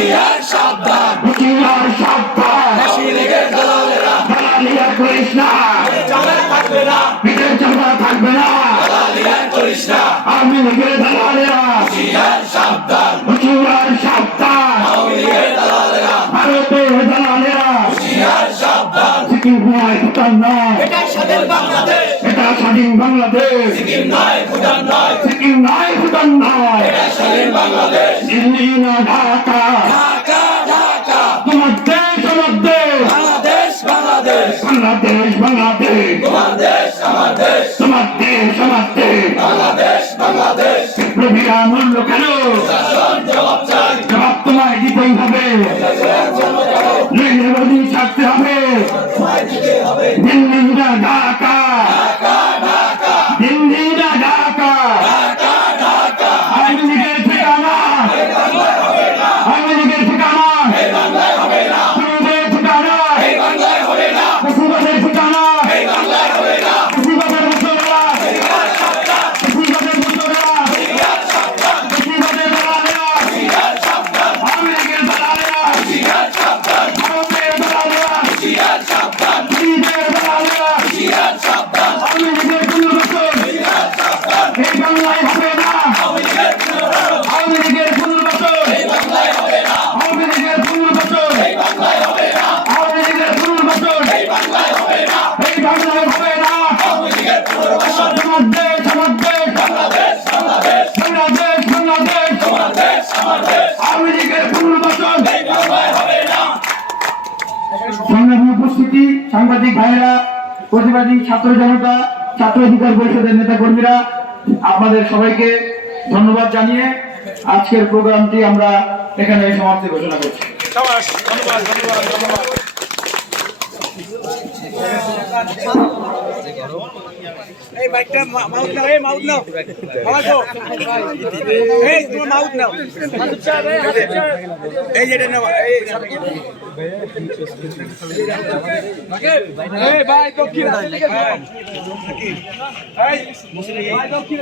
দালালেরা হুঁশিয়ার সাবধান। দালালিয়া করিস না বিদেশ চাপা থাকবে না। আওয়ামী লীগের দালালেরা হুঁশিয়ার সাবধান। ভারতের দালালেরা। সিকিম নয় ভুটান নয়। এটাই স্বাধীন বাংলাদেশ। এটা স্বাধীন বাংলাদেশ। সিকিম নয় ভুটান নয় সিকিম নয় ভুটান নয় স্বাধীন বাংলাদেশ। দিল্লি না ঢাকা। ঢাকা ঢাকা। তোমার দেশ আমার দেশ বাংলাদেশ বাংলাদেশ। বাংলাদেশ বাংলাদেশ। তোমার দেশ আমার দেশ। তোমার দেশ আমার দেশ। বাংলাদেশ বাংলাদেশ। বিপ্লবীরা মূল্য কেন? জবাব চাই। জবাব তোমায় দিতেই হবে। মোদী ছাড়তে হবে সাংবাদিক ভাইরা প্রতিবাদী ছাত্র জনতা, ছাত্র অধিকার পরিষদের নেতা কর্মীরা আপনাদের সবাইকে ধন্যবাদ জানিয়ে আজকের প্রোগ্রামটি আমরা এখানে সমাপ্তি ঘোষণা করছি। এই বাইকটা মাউথ নাও, এই মাউথ নাও। আমার তো এই, তোমার মাউথ নাও। এই যেটা নাও এই এই, ভাই, দক্ষিণ এই দক্ষিণ